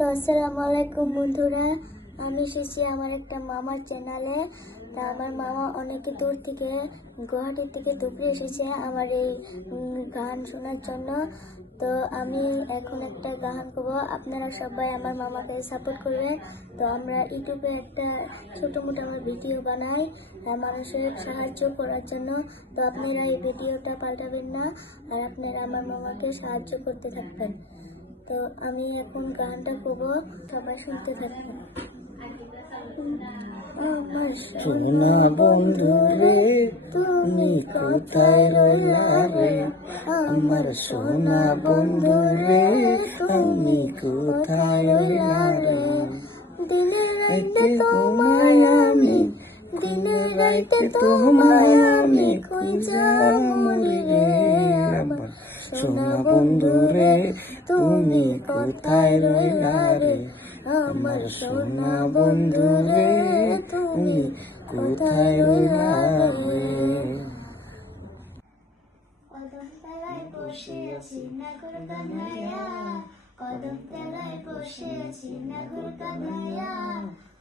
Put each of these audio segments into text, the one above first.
তো আসসালামু আলাইকুম বন্ধুরা, আমি এসেছি আমার একটা মামার চ্যানেলে। তা আমার মামা অনেক দূর থেকে গুয়াহাটি থেকে দুপুরে এসেছে আমার এই গান শোনার জন্য। তো আমি এখন একটা গান গাবো, আপনারা সবাই আমার মামাকে সাপোর্ট করবেন। তো আমরা ইউটিউবে একটা ছোটো মোটো আমার ভিডিও বানাই মানুষের সাহায্য করার জন্য। তো আপনারা এই ভিডিওটা পাল্টাবেন না, আর আপনারা আমার মামাকে সাহায্য করতে থাকবেন। তো আমি এখন গানটা করবো, সবাই শুনতে থাকবেন। আমার সোনা বন্ধু রে তুমি কোথায় রইলা রে, আমার সোনা বন্ধু রে তুমি কোথায় রইলা রে। দিনের রাইতে তোমায় আমি, দিনের রাইতে তোমায় আমি খুঁজা মরি রে। আমার সোনা বন্ধু রে তুমি কোথায় রইলা রে, আমার সোনা বন্ধু রে তুমি কোথায় রইলা রে। কদম তলায় বসে আছি নাগর কানাইয়া, কদম তলায় বসে আছি নাগর কানাইয়া,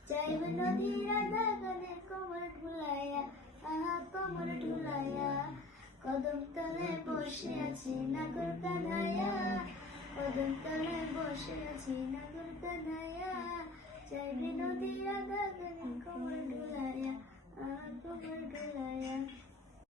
যাইব নদীর দাগনে কোমর ঢুলাইয়া, আহা কোমর ঢুলাইয়া। কদম তলায় বসে আছি নাগর কানাইয়া, কদম তলায় বসে আছি নাগর কানাইয়া, যাইব নদীর দাগনে কোমর ঢুলাইয়া, আহা কোমর ঢুলাইয়া।